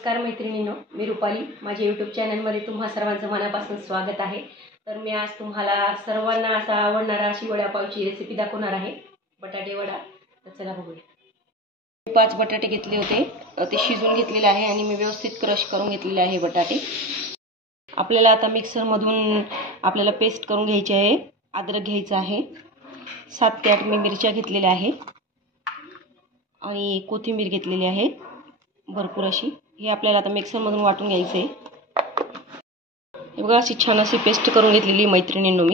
नमस्कार मैत्रिणींनो, मी रुपाली. माझ्या यूट्यूब चॅनलमध्ये तुम्हा सर्वांचं मनापासून स्वागत आहे. तर मी आज तुम्हाला सर्वांना असा आवडणारा अशी वडापावची रेसिपी दाखवणार आहे, बटाटे वडा. तर चला बघूया. 5 बटाटे घेतले होते, ते शिजवून घेतलेले आहे आणि मी व्यवस्थित क्रश करून घेतलेले आहे बटाटे. आपल्याला आता मिक्सरमधून आपल्याला पेस्ट करून घ्यायची आहे. अद्रक घ्यायचं आहे, 7 ते 8 मी मिरच्या घेतलेल्या आहे आणि कोथिंबीर घेतलेली आहे भरपूर अशी. हे आपल्याला आता मिक्सरमधून वाटून घ्यायचं आहे. हे बघा, अशी छान अशी पेस्ट करून घेतलेली मैत्रिणींनो.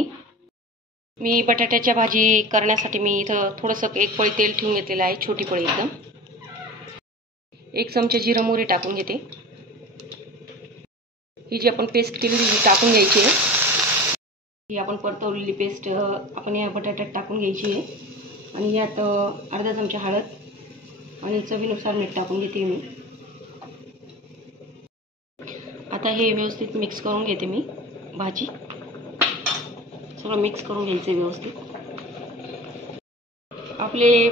मी बटाट्याच्या भाजी करण्यासाठी मी इथं थोडंसं 1 पळी तेल ठेवून घेतलेलं आहे, छोटी पळी एकदम. 1 चमचा जिरं मोहरी टाकून घेते. ही जी आपण पेस्ट केलेली ही टाकून घ्यायची आहे. ही आपण परतवलेली पेस्ट आपण या बटाट्यात टाकून घ्यायची आहे आणि यात अर्धा चमचा हळद आणि चवीनुसार मीठ टाकून घेते मी. आता हे व्यवस्थित मिक्स करून घेते मी. भाजी सगळं मिक्स करून घ्यायचं व्यवस्थित. आपले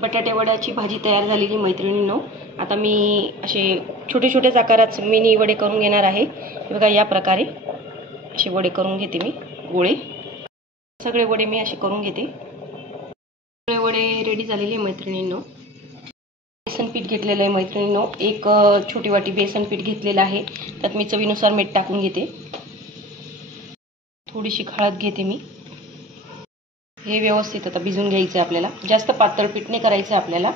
बटाटे वड्याची भाजी तयार झालेली मैत्रिणींनो. आता मी असे छोटे छोटे आकारात मिनी वडे करून घेणार आहे. बघा, या प्रकारे असे वडे करून घेते मी, गोळे. सगळे वडे मी असे करून घेते. सगळे वडे रेडी झालेले मैत्रिणींनो. बेसन पीठ घेतलेलं आहे मैत्रिणींनो. 1 छोटी वाटी बेसन पीठ घेतलेलं आहे. त्यात मी चवीनुसार मीठ टाकून घेते. थोडीशी हळद घेते मी. हे व्यवस्थित आता भिजून घ्यायचं आहे आपल्याला. जास्त पातळ पीठ नाही करायचं आपल्याला.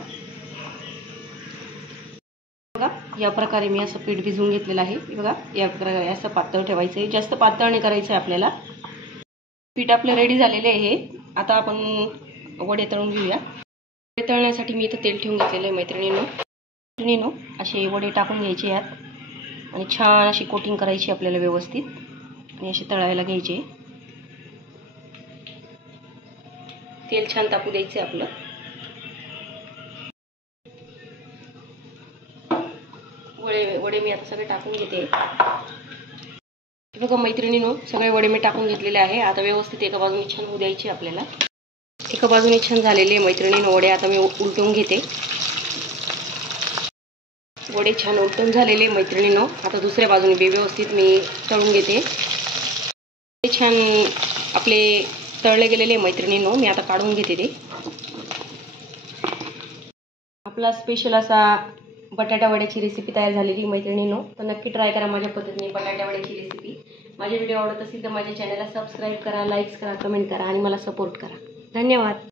बघा, या प्रकारे मी असं पीठ भिजवून घेतलेलं आहे. बघा, या प्रकारे असं पातळ ठेवायचं आहे, जास्त पातळ नाही करायचं आहे आपल्याला. पीठ आपलं रेडी झालेलं आहे. आता आपण वडे तळून घेऊया. वडे तळण्यासाठी मी इथं तेल ठेवून घेतलेलं आहे मैत्रिणींनो. असे वडे टाकून घ्यायचे यात आणि छान अशी कोटिंग करायची आपल्याला व्यवस्थित आणि असे तळायला घ्यायचे. तेल छान तापू द्यायचं आपलं. वडे मी आता सगळे टाकून घेते. बघा मैत्रिणींनो, सगळे वडे मी टाकून घेतलेले आहे. आता व्यवस्थित एका बाजूने छान होऊ द्यायचे आपल्याला. एका बाजूने छान झालेले मैत्रिणींनो वडे. आता मी उलटून घेते. वडे छान उलटून झालेले मैत्रिणींनो. आता दुसऱ्या बाजूने व्यवस्थित मी तळून घेते. छान आपले तळले गेलेले मैत्रिणींनो. मी आता काढून घेते ते. आपला स्पेशल असा बटाटा वड्याची रेसिपी तयार झालेली मैत्रिणींनो. तर नक्की ट्राय करा माझ्या पद्धतीने बटाटा वड्याची रेसिपी. माझे व्हिडिओ आवडत असेल तर माझ्या चॅनलला सबस्क्राईब करा, लाईक्स करा, कमेंट करा आणि मला सपोर्ट करा. धन्यवाद.